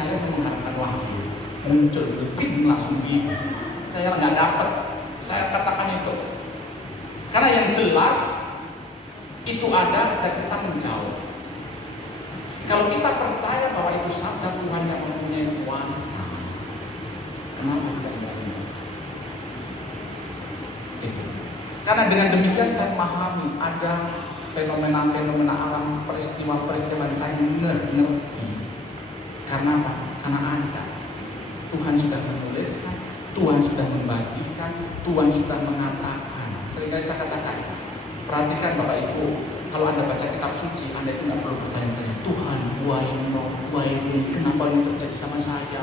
Kalian mengharapkan waktu muncul detik langsung gitu. Saya nggak dapat. Saya katakan itu karena yang jelas itu ada dan kita menjauh. Kalau kita percaya bahwa itu sabda Tuhan yang mempunyai kuasa, kenapa tidak menerima? Itu. Karena dengan demikian saya memahami ada fenomena-fenomena alam, peristiwa-peristiwa yang saya ngerti. Karena apa? Karena ada. Tuhan sudah menuliskan, Tuhan sudah membagikan, Tuhan sudah mengatakan. Seringkali saya katakan, perhatikan Bapak Ibu, kalau Anda baca kitab suci, Anda itu nggak perlu bertanya-tanya, Tuhan, why me? Kenapa ini terjadi sama saya?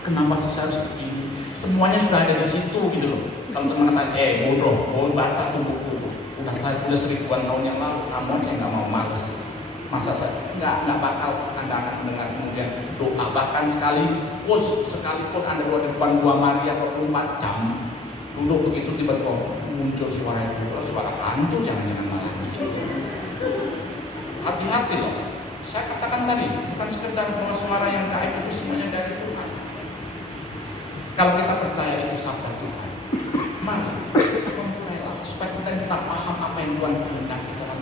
Kenapa sih saya harus begini? Semuanya sudah ada di situ gitu loh. Kalau teman mengatakan, bodoh, baca tuh buku. Udah seribuan tahun yang lalu, kamu aja nggak mau males. Masa saya nggak bakal Anda akan mendengar kemudian doa, bahkan sekalipun Anda berada di depan Gua Maria 24 jam duduk begitu, tiba-tiba muncul suara itu, suara hantu, jangan malah begitu. Hati-hati loh. Saya katakan tadi, bukan sekedar bahwa suara yang gaib itu semuanya dari Tuhan. Kalau kita percaya itu sabda Tuhan, mari memulailah supaya kita paham apa yang Tuhan kehendaki dalam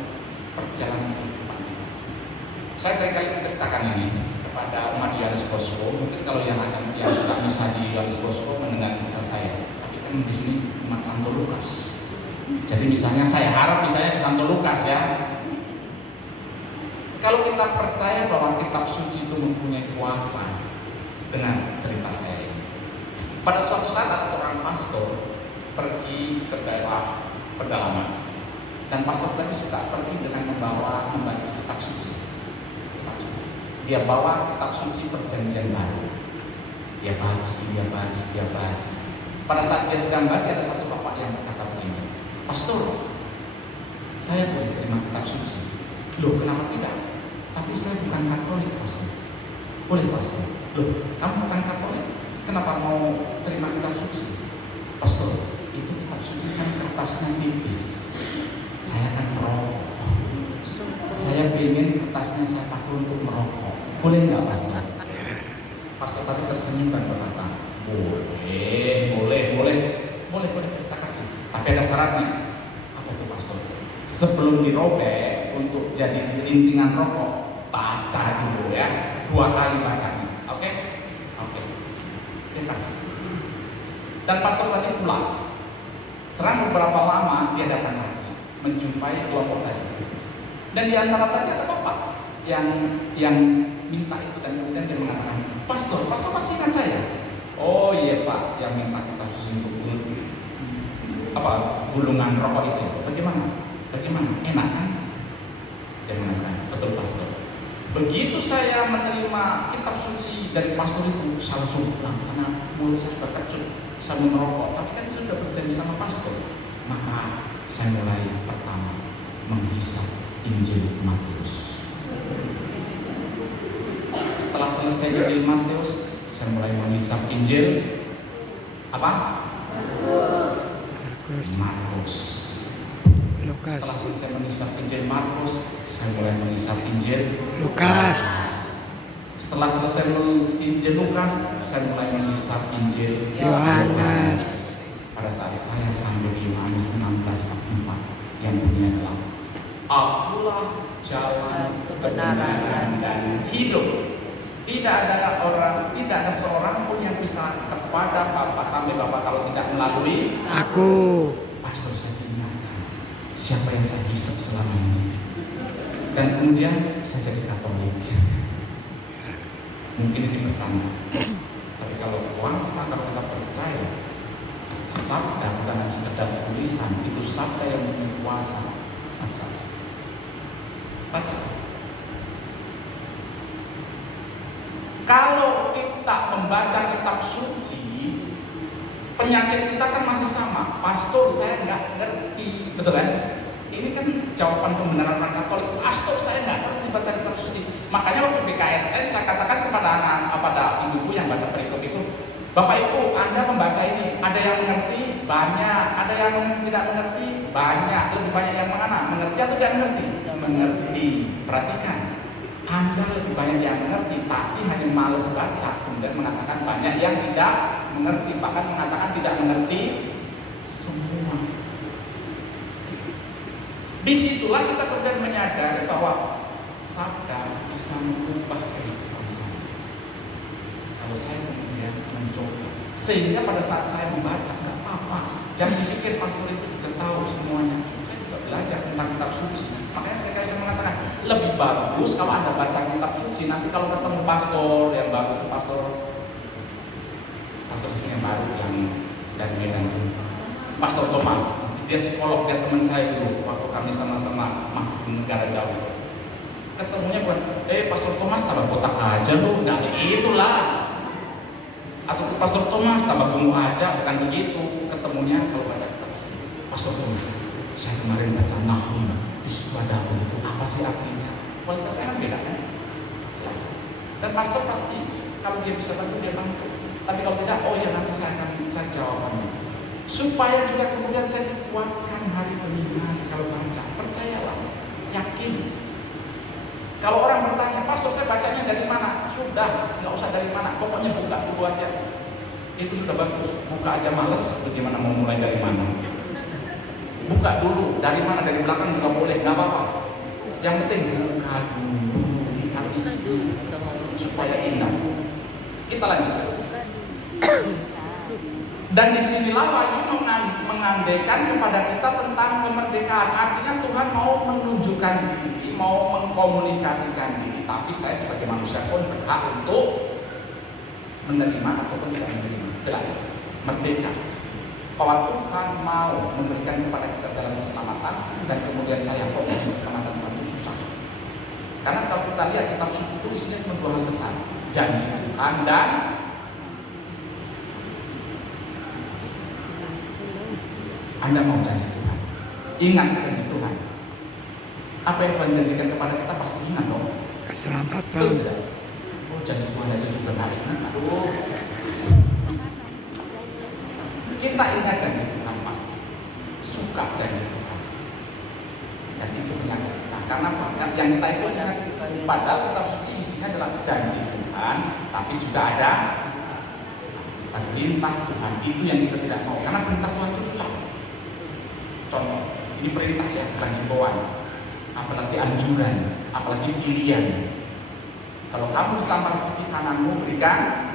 perjalanan kehidupan kita. Saya seringkali menceritakan ini kepada umat di Aris Posko. Mungkin kalau yang sudah bisa di Aris Posko mendengar cerita saya, tapi kan di sini umat Santo Lukas. Jadi misalnya saya harap misalnya di Santo Lukas ya. Kalau kita percaya bahwa kitab suci itu mempunyai kuasa, dengan cerita saya ini. Pada suatu saat ada seorang pastor pergi ke daerah pedalaman, dan pastor tadi suka pergi dengan membagi kitab suci. Dia bawa kitab suci perjanjian baru. Dia bagi. Pada saat dia sedang bagi, ada satu bapak yang berkata begini, Pastor, saya boleh terima kitab suci? Loh, kenapa tidak? Tapi saya bukan Katolik, Pastor. Boleh, Pastor. Loh, kamu bukan Katolik? Kenapa mau terima kitab suci? Pastor, itu kitab suci kan kertasnya tipis. Saya kan perokok. Saya ingin kertasnya saya pakai untuk merokok. Boleh nggak, Pastor? Pastor tadi tersenyum dan berkata, boleh, saya kasih. Tapi ada syaratnya. Apa itu, Pastor? Sebelum dirobek untuk jadi rintingan rokok, baca dulu ya, 2 kali bacanya. Oke? Dia kasih. Dan pastor tadi pulang. Serang beberapa lama dia datang lagi menjumpai kelompok tadi. Dan di antara tadi ada bapak yang minta itu, dan kemudian dia mengatakan, Pastor masih ingat saya? Oh iya Pak, yang minta kita untuk gulungan rokok itu. Bagaimana? Enak kan? Dia mengatakan, betul Pastor. Begitu saya menerima kitab suci dari pastor itu, saya langsung pulang karena mulut saya sudah kecut, saya mau merokok. Tapi kan saya sudah berjanji sama pastor. Maka saya mulai pertama menghisap Injil Matius. Setelah selesai Injil Matius, saya mulai menghisap Injil Markus. Setelah selesai menghisap Injil Markus, saya mulai menghisap Injil Lukas. Setelah selesai Injil Lukas, saya mulai menghisap Injil Yohanes. Pada saat saya sampai di Yohanes 16:44 yang bunyinya adalah, Akulah jalan, kebenaran, dan hidup. Tidak ada seorang pun yang bisa kepada Bapa sampai Bapa kalau tidak melalui aku. Pastor saya diingatkan siapa yang saya hisap selama ini. Dan kemudian saya jadi Katolik. Mungkin ini bercanda. Tapi kalau puasa, kalau kita percaya sabda bukan sekedar tulisan, itu sabda yang mempunyai kuasa. Baca. Kalau kita membaca kitab suci, penyakit kita kan masih sama. Pastor, saya nggak ngerti, betul kan? Ini kan jawaban pembenaran orang Katolik. Pastor, saya nggak ngerti baca kitab suci. Makanya waktu BKSN saya katakan kepada ibu-ibu yang baca perikop itu, Bapak Ibu, Anda membaca ini, ada yang mengerti banyak, ada yang tidak mengerti banyak, lebih banyak yang mana? Mengerti atau tidak mengerti? Mengerti. Perhatikan, Anda lebih banyak yang mengerti, tapi hanya males baca, kemudian mengatakan banyak yang tidak mengerti, bahkan mengatakan tidak mengerti semua. Disitulah kita kemudian menyadari bahwa sabda bisa mengubah kehidupan saya. Kalau saya kemudian mencoba, sehingga pada saat saya membaca, nggak apa-apa, jangan dipikir pastor itu juga tahu semuanya. Saya juga belajar tentang kitab suci. Makanya saya mengatakan lebih bagus kalau Anda baca kitab suci. Nanti kalau ketemu pastor yang baru, pastor sini yang baru yang dari Medan itu, Pastor Thomas. Dia psikolog, dia teman saya dulu waktu kami sama-sama masih di negara jauh. Ketemunya bukan, Pastor Thomas tambah botak aja lu, nggak begitulah. Atau Pastor Thomas tambah gemuk aja, bukan begitu. Ketemunya kalau baca kitab suci, Pastor Thomas, saya kemarin baca Nahum di Sukadahu itu, apa sih artinya? Kualitasnya kan beda kan? Jelas. Dan pastor pasti kalau dia bisa bantu, dia bantu. Tapi kalau tidak, oh ya nanti saya akan cari jawabannya. Supaya juga kemudian saya dikuatkan hari demi hari kalau baca. Percayalah, yakin. Kalau orang bertanya, pastor saya bacanya dari mana? Sudah, nggak usah dari mana, pokoknya buka dulu aja. Itu sudah bagus. Buka aja males, bagaimana mau mulai dari mana? Buka dulu, dari mana? Dari belakang juga boleh, nggak apa-apa. Yang penting buka dulu, lihat isi dulu, supaya indah. Kita lanjut. Dan disinilah Wahyu mengandaikan kepada kita tentang kemerdekaan. Artinya Tuhan mau menunjukkan diri, mau mengkomunikasikan diri. Tapi saya sebagai manusia pun berhak untuk menerima ataupun tidak menerima. Jelas, merdeka. Bahwa Tuhan mau memberikan kepada kita jalan keselamatan. Dan kemudian saya kok keselamatan Tuhan itu susah. Karena kalau kita lihat kitab suci itu isinya cuma dua hal besar. Janji Tuhan dan Anda mau janji Tuhan. Ingat janji Tuhan. Apa yang Tuhan janjikan kepada kita pasti ingat dong. Keselamatan. Oh, janji Tuhan aja juga nggak ingat. Aduh. Kita ingat janji Tuhan pasti. Suka janji Tuhan. Dan itu penyakit kita. Karena yang kita itu ingat. Padahal kitab suci isinya adalah janji Tuhan, tapi juga ada perintah Tuhan. Itu yang kita tidak mau. Karena perintah Tuhan itu susah. Contoh, ini perintah ya, bukan himbauan, apalagi anjuran, apalagi pilihan. Kalau kamu di kamar pipi kananmu berikan,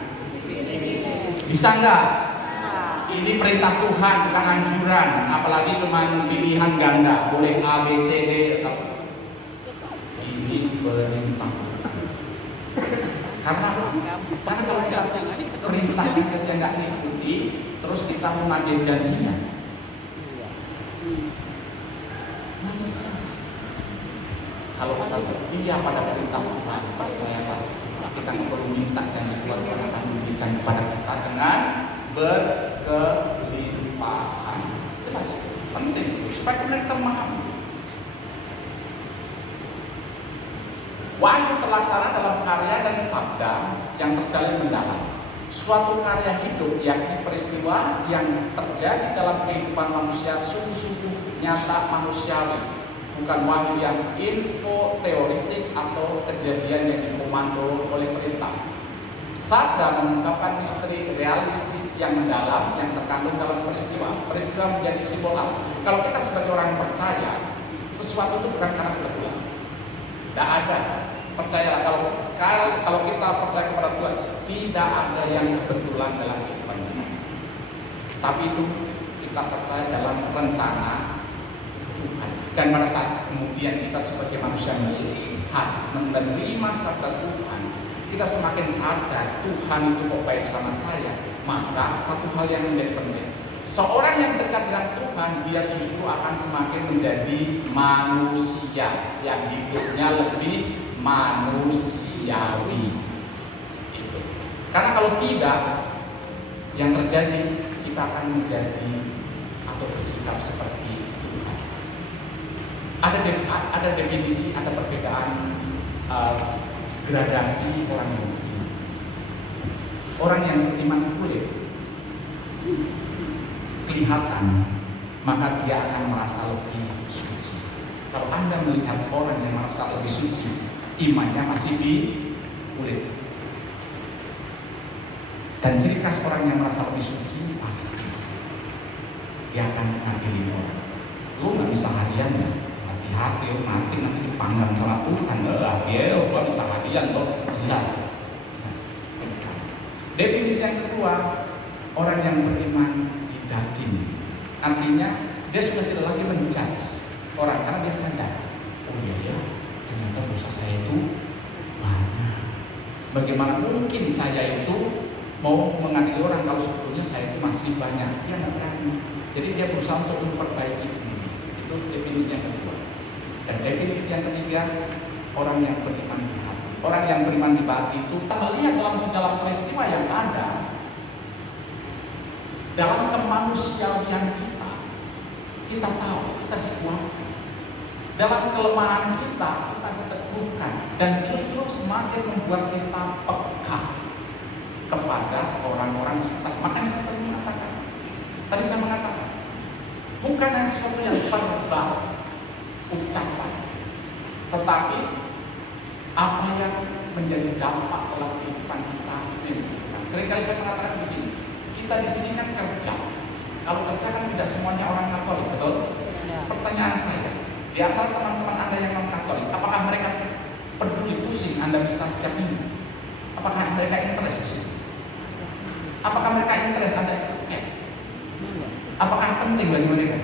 bisa enggak? Ini perintah Tuhan, bukan anjuran, apalagi cuma pilihan ganda, boleh A, B, C, D. Ini perintah Tuhan. Karena kalau kita perintahnya saja nggak diikuti, terus kita menagih janjinya. Manusia. Kalau kita setia pada perintah Tuhan, percayalah kita nggak perlu minta janji Tuhan akan memberikan kepada kita dengan berkelimpahan. Jelas, penting supaya kita memahami. Wahyu terlaksana dalam karya dan sabda yang terjalin mendalam. Suatu karya hidup yakni peristiwa yang terjadi dalam kehidupan manusia sungguh-sungguh nyata manusiawi, bukan wahyu yang info teoritik atau kejadian yang dikomando oleh perintah. Sabda mengungkapkan misteri realistis yang mendalam yang terkandung dalam peristiwa. Peristiwa menjadi simbol apa? Kalau kita sebagai orang yang percaya, sesuatu itu bukan karena kebetulan. Tidak ada. Percayalah, kalau kita percaya kepada Tuhan, tidak ada yang kebetulan dalam kehidupan kita. Tapi itu kita percaya dalam rencana Tuhan. Dan pada saat kemudian kita sebagai manusia melihat, menerima sabda Tuhan, kita semakin sadar Tuhan itu kok baik sama saya. Maka satu hal yang menjadi penting, seorang yang dekat dengan Tuhan, dia justru akan semakin menjadi manusia yang hidupnya lebih manusiawi. Itu. Karena kalau tidak, yang terjadi kita akan menjadi atau bersikap seperti Tuhan. Ada definisi, ada perbedaan gradasi orang yang beriman. Orang yang beriman kulit kelihatan, maka dia akan merasa lebih suci. Kalau Anda melihat orang yang merasa lebih suci, imannya masih di kulit. Dan ciri khas orang yang merasa lebih suci pasti dia akan ngadilin orang. Lu nggak bisa harian ya, hati-hati, lu nanti dipanggang sama Tuhan. Dia gua bisa harian loh, jelas. Definisi yang kedua, orang yang beriman di daging. Artinya dia sudah tidak lagi menjudge orang karena dia sadar, oh iya ya, ternyata dosa saya itu banyak. Bagaimana mungkin saya itu mau mengadili orang kalau sebetulnya saya itu masih banyak? Dia nggak berani. Jadi dia berusaha untuk memperbaiki diri. Itu definisi yang kedua. Dan definisi yang ketiga, orang yang beriman di hati. Orang yang beriman di hati itu kita melihat dalam segala peristiwa yang ada, dalam kemanusiaan kita tahu, kita dikuatkan. Dalam kelemahan kita diteguhkan, dan justru semakin membuat kita peka kepada orang-orang sekitar. Makanya saya tadi mengatakan, bukan hanya sesuatu yang verbal, ucapan, tetapi apa yang menjadi dampak dalam kehidupan kita itu yang dibutuhkan. Seringkali saya mengatakan begini, kita di sini kan kerja. Kalau kerja kan tidak semuanya orang Katolik, betul? Ya. Pertanyaan saya, di antara teman-teman Anda yang non-Katolik, apakah mereka peduli pusing Anda bisa setiap minggu? Apakah mereka interest di sini? Apakah mereka interest Anda ikut camp? Apakah penting bagi mereka?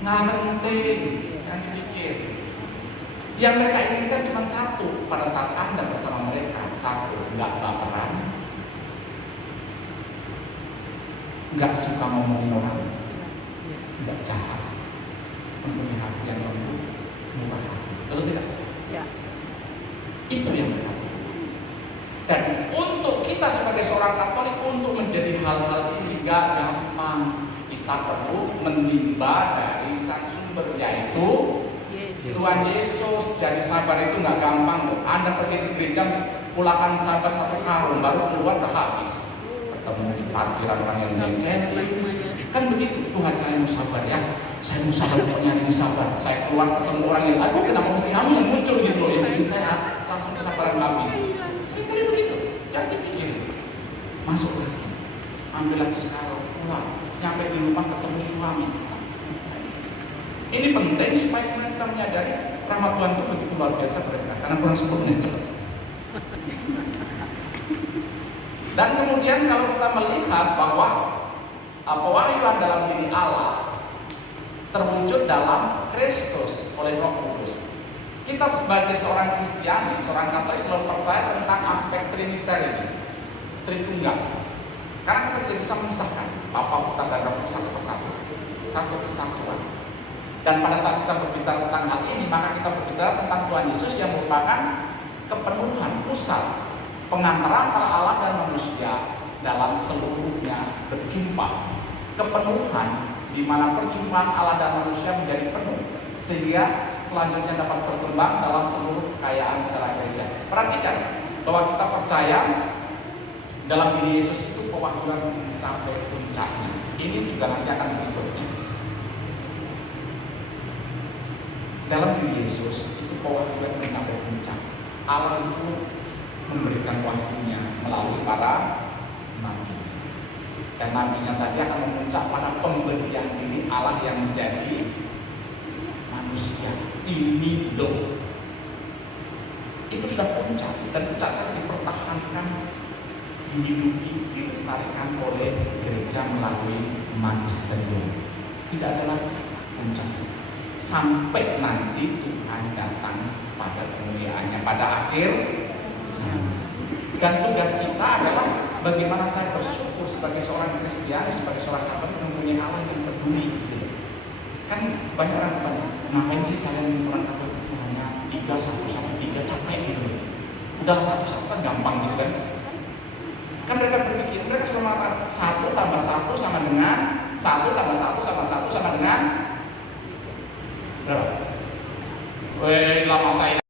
Nggak penting, yang dipikir. Yang mereka inginkan cuma satu pada saat Anda bersama mereka. Satu, nggak baperan, nggak suka ngomongin orang, nggak jahat, mempunyai hati yang lembut, murah hati. Betul tidak? Ya. Itu yang mereka butuhkan. Dan untuk kita sebagai seorang Katolik untuk menjadi hal-hal ini nggak gampang. Kita perlu menimba dari sang sumber, yaitu Tuhan Yesus. Jadi sabar itu nggak gampang loh. Anda pergi di gereja pulakan sabar 1 karung, baru keluar udah habis. Ketemu di parkiran orang yang jengkel, kan begitu. Tuhan, saya mau sabar ya, saya mau sabar, pokoknya ini sabar. Saya keluar ketemu orang yang, aduh kenapa mesti kamu yang muncul gitu loh, yang bikin saya langsung kesabaran habis. Saya kali begitu, jangan dipikir. Masuk lagi, ambil lagi sekarang, pulang, nyampe di rumah ketemu suami. Ini penting supaya kita menyadari rahmat Tuhan itu begitu luar biasa pada kita, karena kurang sempurna cepat. Dan kemudian kalau kita melihat bahwa pewahyuan dalam diri Allah terwujud dalam Kristus oleh Roh Kudus. Kita sebagai seorang Kristiani, seorang Katolik selalu percaya tentang aspek Triniter ini, Tritunggal. Karena kita tidak bisa memisahkan Bapa, Putra, dan Roh Kudus satu kesatuan. Dan pada saat kita berbicara tentang hal ini, maka kita berbicara tentang Tuhan Yesus yang merupakan kepenuhan, pusat pengantaran antara Allah dan manusia dalam seluruhnya berjumpa. Kepenuhan di mana perjumpaan Allah dan manusia menjadi penuh, sehingga selanjutnya dapat berkembang dalam seluruh kekayaan secara gereja. Perhatikan bahwa kita percaya dalam diri Yesus itu pewahyuan mencapai puncaknya. Ini juga nanti akan berikutnya. Dalam diri Yesus itu pewahyuan mencapai puncak. Allah itu memberikan wahyunya melalui para nabi. Dan nabinya tadi akan memuncak pada pemberian diri Allah yang menjadi manusia. Ini loh, itu sudah puncak, dan puncaknya dipertahankan, dihidupi, dilestarikan oleh gereja melalui magisterium. Tidak ada lagi puncak sampai nanti Tuhan datang pada kemuliaannya pada akhir zaman. Dan tugas kita adalah bagaimana saya bersyukur sebagai seorang Kristiani, sebagai seorang Katolik mempunyai Allah yang peduli gitu. Kan banyak orang bertanya, ngapain sih kalian orang Katolik itu hanya 3-1-1-3 capek gitu. Udah 1-1 kan gampang gitu kan. Kan mereka berpikir, mereka selalu mengatakan 1 tambah 1 sama dengan 1 tambah 1 sama 1 sama dengan berapa? Lama saya